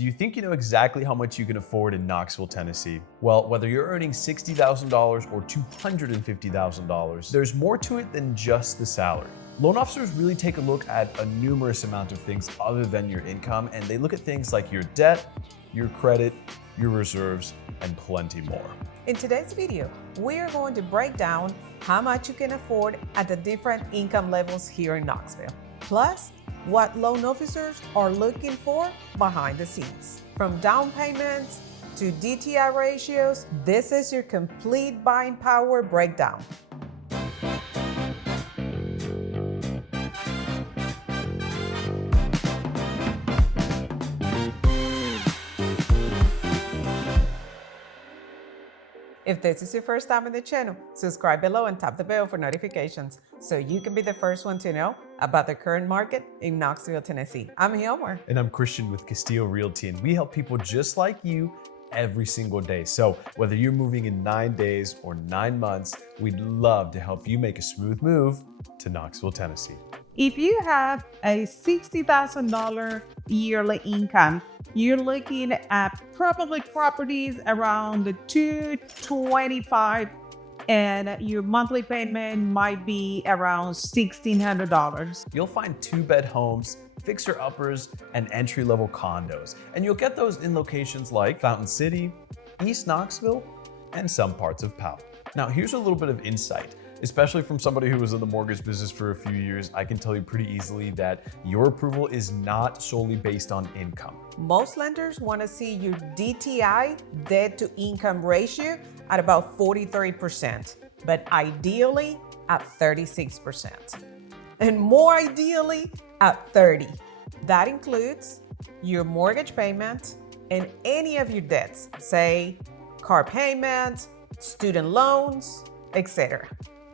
Do you think you know exactly how much you can afford in Knoxville, Tennessee? Well, whether you're earning $60,000 or $250,000, there's more to it than just the salary. Loan officers really take a look at a numerous amount of things other than your income, and they look at things like your debt, your credit, your reserves, and plenty more. In today's video, we are going to break down how much you can afford at the different income levels here in Knoxville. Plus, what loan officers are looking for behind the scenes. From down payments to DTI ratios, this is your complete buying power breakdown. If this is your first time on the channel, subscribe below and tap the bell for notifications so you can be the first one to know about the current market in Knoxville, Tennessee. I'm Hilmer. And I'm Christian with Knoxville Realty, and we help people just like you every single day. So whether you're moving in 9 days or 9 months, we'd love to help you make a smooth move to Knoxville, Tennessee. If you have a $60,000 yearly income, you're looking at probably properties around the $225,000, and your monthly payment might be around $1,600. You'll find 2-bed homes, fixer-uppers, and entry-level condos. And you'll get those in locations like Fountain City, East Knoxville, and some parts of Powell. Now, here's a little bit of insight. Especially from somebody who was in the mortgage business for a few years, I can tell you pretty easily that your approval is not solely based on income. Most lenders want to see your DTI, debt to income ratio, at about 43%, but ideally at 36%, and more ideally at 30%. That includes your mortgage payment and any of your debts, say car payment, student loans, etc.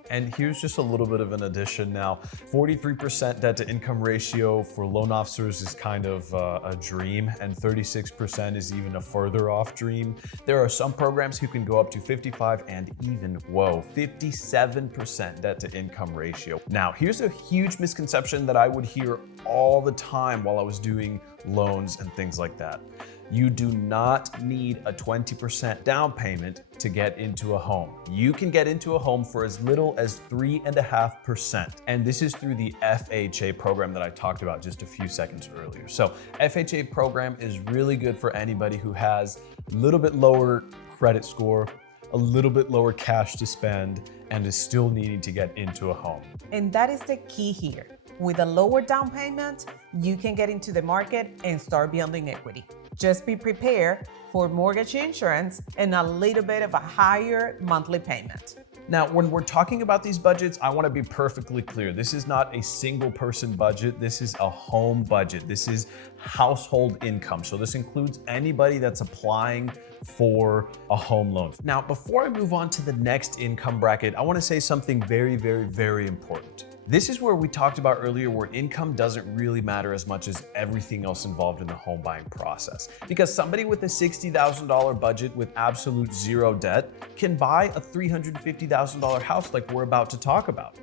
And here's just a little bit of an addition now. 43% debt to income ratio for loan officers is kind of a dream, and 36% is even a further off dream. There are some programs who can go up to 55 and even, 57% debt to income ratio. Now, here's a huge misconception that I would hear all the time while I was doing loans and things like that. You do not need a 20% down payment to get into a home. You can get into a home for as little as 3.5%. And this is through the FHA program that I talked about just a few seconds earlier. So FHA program is really good for anybody who has a little bit lower credit score, a little bit lower cash to spend, and is still needing to get into a home. And that is the key here. With a lower down payment, you can get into the market and start building equity. Just be prepared for mortgage insurance and a little bit of a higher monthly payment. Now, when we're talking about these budgets, I want to be perfectly clear. This is not a single person budget. This is a home budget. This is household income. So this includes anybody that's applying for a home loan. Now, before I move on to the next income bracket, I want to say something very, very, very important. This is where we talked about earlier, where income doesn't really matter as much as everything else involved in the home buying process. Because somebody with a $60,000 budget with absolute zero debt can buy a $350,000 house like we're about to talk about.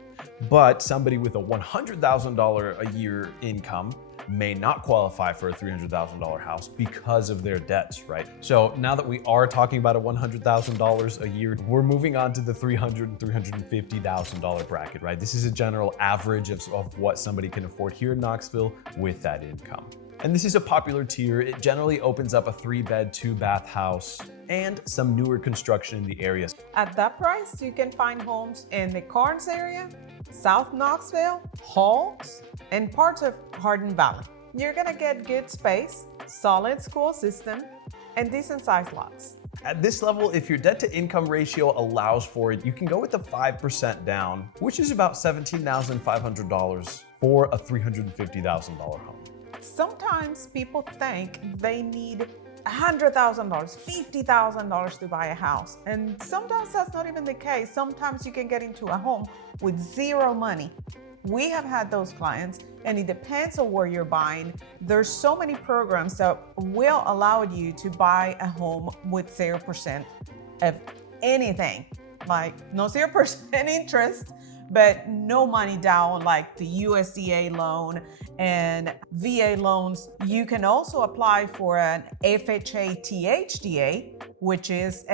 But somebody with a $100,000 a year income may not qualify for a $300,000 house because of their debts, right? So now that we are talking about a $100,000 a year, we're moving on to the $300,000 and $350,000 bracket, right? This is a general average of what somebody can afford here in Knoxville with that income. And this is a popular tier. It generally opens up a 3-bed, 2-bath house and some newer construction in the area. At that price, you can find homes in the Carnes area, South Knoxville, Halls, and parts of Hardin Valley. You're gonna get good space, solid school system, and decent sized lots. At this level, if your debt to income ratio allows for it, you can go with a 5% down, which is about $17,500 for a $350,000 home. Sometimes people think they need $100,000, $50,000 to buy a house. And sometimes that's not even the case. Sometimes you can get into a home with zero money. We have had those clients, and it depends on where you're buying. There's so many programs that will allow you to buy a home with 0% of anything, like no 0% interest, but no money down like the USDA loan and VA loans. You can also apply for an FHA THDA, which is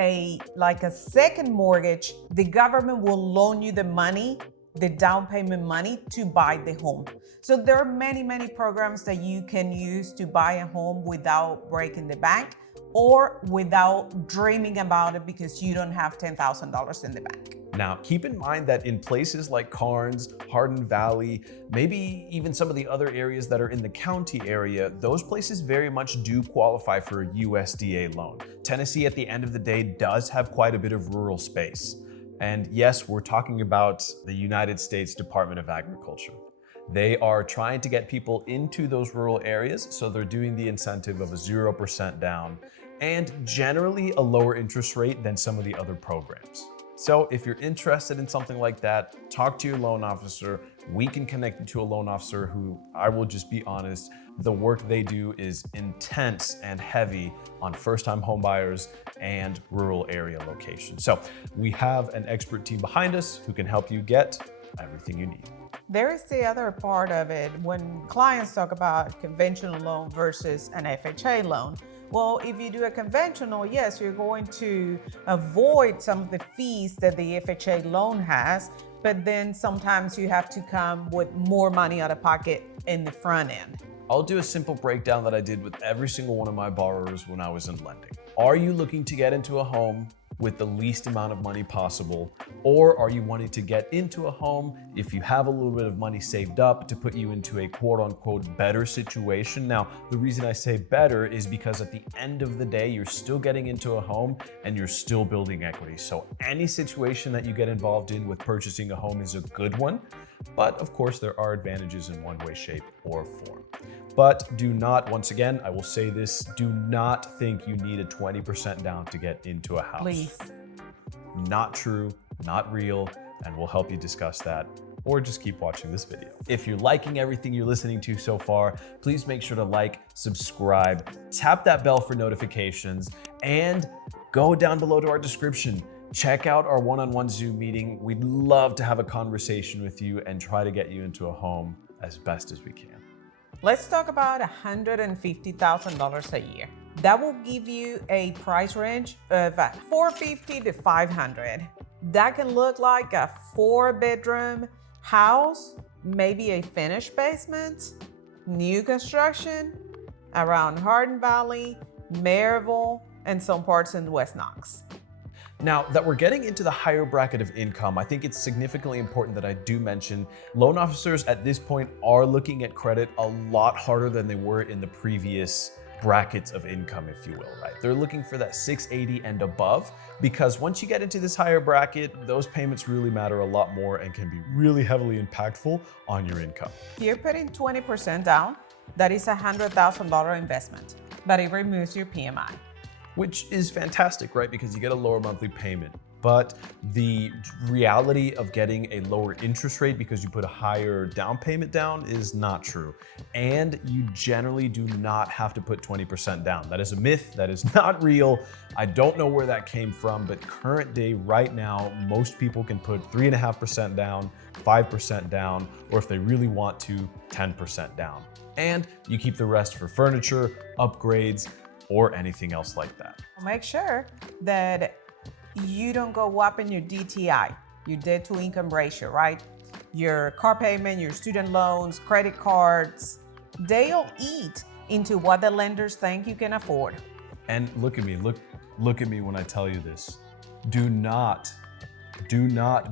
like a second mortgage. The government will loan you the money, the down payment money, to buy the home. So there are many programs that you can use to buy a home without breaking the bank or without dreaming about it because you don't have $10,000 in the bank. Now, keep in mind that in places like Karnes, Hardin Valley, maybe even some of the other areas that are in the county area, those places very much do qualify for a USDA loan. Tennessee, at the end of the day, does have quite a bit of rural space. And yes, we're talking about the United States Department of Agriculture. They are trying to get people into those rural areas, so they're doing the incentive of a 0% down and generally a lower interest rate than some of the other programs. So if you're interested in something like that, talk to your loan officer. We can connect you to a loan officer who, I will just be honest, the work they do is intense and heavy on first-time homebuyers and rural area locations. So we have an expert team behind us who can help you get everything you need. There is the other part of it when clients talk about conventional loan versus an FHA loan. Well, if you do a conventional, yes, you're going to avoid some of the fees that the FHA loan has, but then sometimes you have to come with more money out of pocket in the front end. I'll do a simple breakdown that I did with every single one of my borrowers when I was in lending. Are you looking to get into a home with the least amount of money possible? Or are you wanting to get into a home if you have a little bit of money saved up to put you into a quote unquote better situation? Now, the reason I say better is because at the end of the day, you're still getting into a home and you're still building equity. So any situation that you get involved in with purchasing a home is a good one. But of course, there are advantages in one way, shape, or form. But do not, once again, I will say this, do not think you need a 20% down to get into a house. Please. Not true, not real, and we'll help you discuss that, or just keep watching this video. If you're liking everything you're listening to so far, please make sure to like, subscribe, tap that bell for notifications, and go down below to our description. Check out our one-on-one Zoom meeting. We'd love to have a conversation with you and try to get you into a home as best as we can. Let's talk about $150,000 a year. That will give you a price range of $450,000 to $500,000. That can look like a 4-bedroom house, maybe a finished basement, new construction around Hardin Valley, Maryville, and some parts in West Knox. Now that we're getting into the higher bracket of income, I think it's significantly important that I do mention loan officers at this point are looking at credit a lot harder than they were in the previous brackets of income, if you will, right? They're looking for that 680 and above, because once you get into this higher bracket, those payments really matter a lot more and can be really heavily impactful on your income. You're putting 20% down. That is a $100,000 investment, but it removes your PMI. Which is fantastic, right? Because you get a lower monthly payment. But the reality of getting a lower interest rate because you put a higher down payment down is not true. And you generally do not have to put 20% down. That is a myth, that is not real. I don't know where that came from, but current day right now, most people can put 3.5% down, 5% down, or if they really want to, 10% down. And you keep the rest for furniture, upgrades, or anything else like that. Make sure that you don't go up in your DTI, your debt to income ratio, right? Your car payment, your student loans, credit cards, they'll eat into what the lenders think you can afford. And look at me, look at me when I tell you this. Do not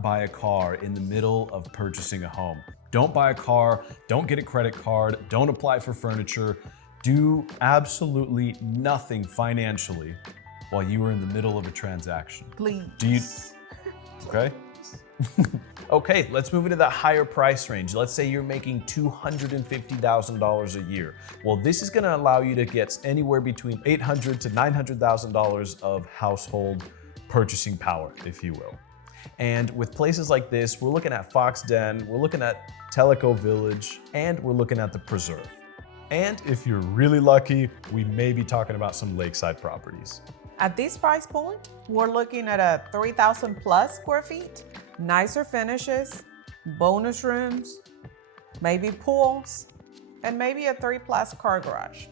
buy a car in the middle of purchasing a home. Don't buy a car, don't get a credit card, don't apply for furniture. Do absolutely nothing financially while you are in the middle of a transaction. Please. Okay? Okay, let's move into that higher price range. Let's say you're making $250,000 a year. Well, this is gonna allow you to get anywhere between $800,000 to $900,000 of household purchasing power, if you will. And with places like this, we're looking at Fox Den, we're looking at Tellico Village, and we're looking at the Preserve. And if you're really lucky, we may be talking about some lakeside properties. At this price point, we're looking at a 3,000 plus square feet, nicer finishes, bonus rooms, maybe pools, and maybe a 3+ car garage.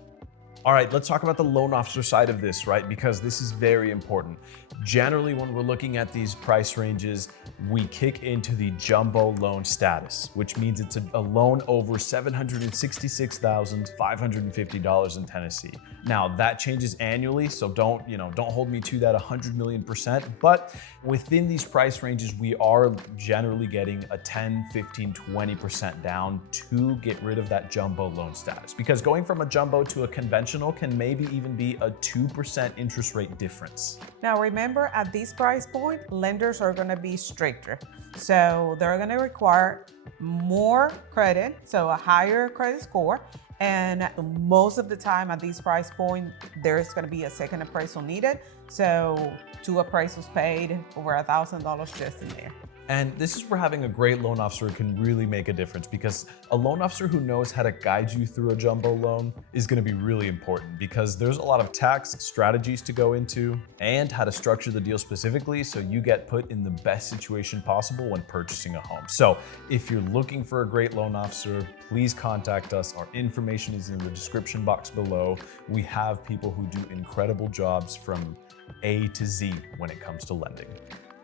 All right, let's talk about the loan officer side of this, right? Because this is very important. Generally, when we're looking at these price ranges, we kick into the jumbo loan status, which means it's a loan over $766,550 in Tennessee. Now, that changes annually, so don't hold me to that 100 million percent, but within these price ranges, we are generally getting a 10, 15, 20% down to get rid of that jumbo loan status. Because going from a jumbo to a conventional can maybe even be a 2% interest rate difference. Now remember, at this price point, lenders are going to be stricter. So they're going to require more credit, so a higher credit score. And most of the time at this price point, there's going to be a second appraisal needed. So 2 appraisals paid, over $1,000 just in there. And this is where having a great loan officer can really make a difference, because a loan officer who knows how to guide you through a jumbo loan is going to be really important, because there's a lot of tax strategies to go into and how to structure the deal specifically so you get put in the best situation possible when purchasing a home. So if you're looking for a great loan officer, please contact us. Our information is in the description box below. We have people who do incredible jobs from A to Z when it comes to lending.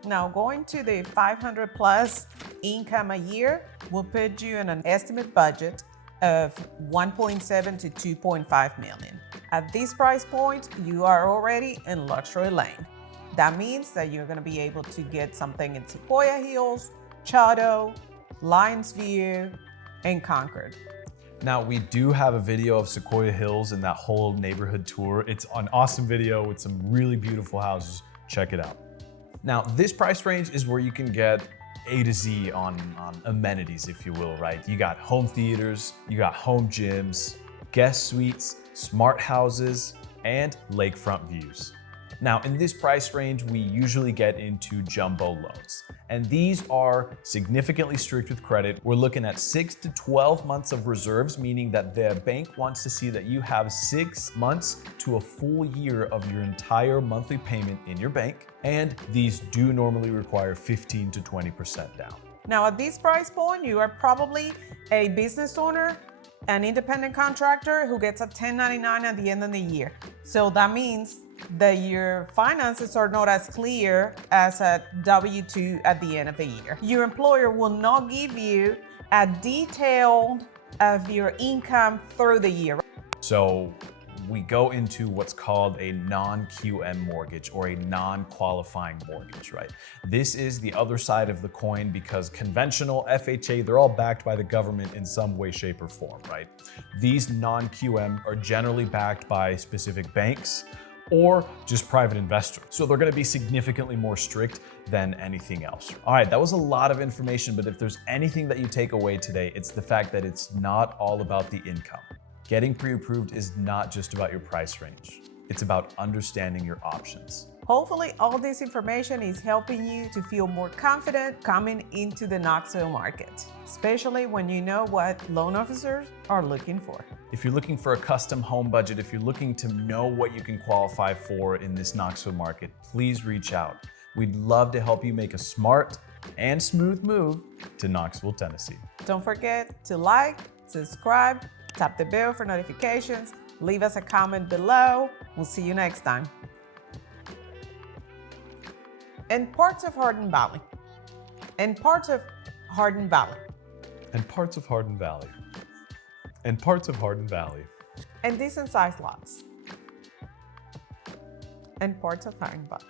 Now, going to the 500+ income a year will put you in an estimate budget of 1.7 to 2.5 million. At this price point, you are already in luxury lane. That means that you're going to be able to get something in Sequoia Hills, Chateau, Lions View, and Concord. Now, we do have a video of Sequoia Hills and that whole neighborhood tour. It's an awesome video with some really beautiful houses. Check it out. Now, this price range is where you can get A to Z on amenities, if you will, right? You got home theaters, you got home gyms, guest suites, smart houses, and lakefront views. Now, in this price range, we usually get into jumbo loans. And these are significantly strict with credit. We're looking at 6 to 12 months of reserves, meaning that the bank wants to see that you have 6 months to a full year of your entire monthly payment in your bank. And these do normally require 15 to 20% down. Now, at this price point, you are probably a business owner, an independent contractor who gets a 1099 at the end of the year. So that means that your finances are not as clear as a W-2 at the end of the year. Your employer will not give you a detailed of your income through the year. So we go into what's called a non-QM mortgage, or a non-qualifying mortgage, right? This is the other side of the coin, because conventional, FHA, they're all backed by the government in some way, shape, or form, right? These non-QM are generally backed by specific banks or just private investors. So they're gonna be significantly more strict than anything else. All right, that was a lot of information, but if there's anything that you take away today, it's the fact that it's not all about the income. Getting pre-approved is not just about your price range. It's about understanding your options. Hopefully, all this information is helping you to feel more confident coming into the Knoxville market, especially when you know what loan officers are looking for. If you're looking for a custom home budget, if you're looking to know what you can qualify for in this Knoxville market, please reach out. We'd love to help you make a smart and smooth move to Knoxville, Tennessee. Don't forget to like, subscribe, tap the bell for notifications, leave us a comment below. We'll see you next time. And parts of Hardin Valley. And parts of Hardin Valley. And parts of Hardin Valley. And parts of Hardin Valley. And decent sized lots. And parts of Hardin Valley.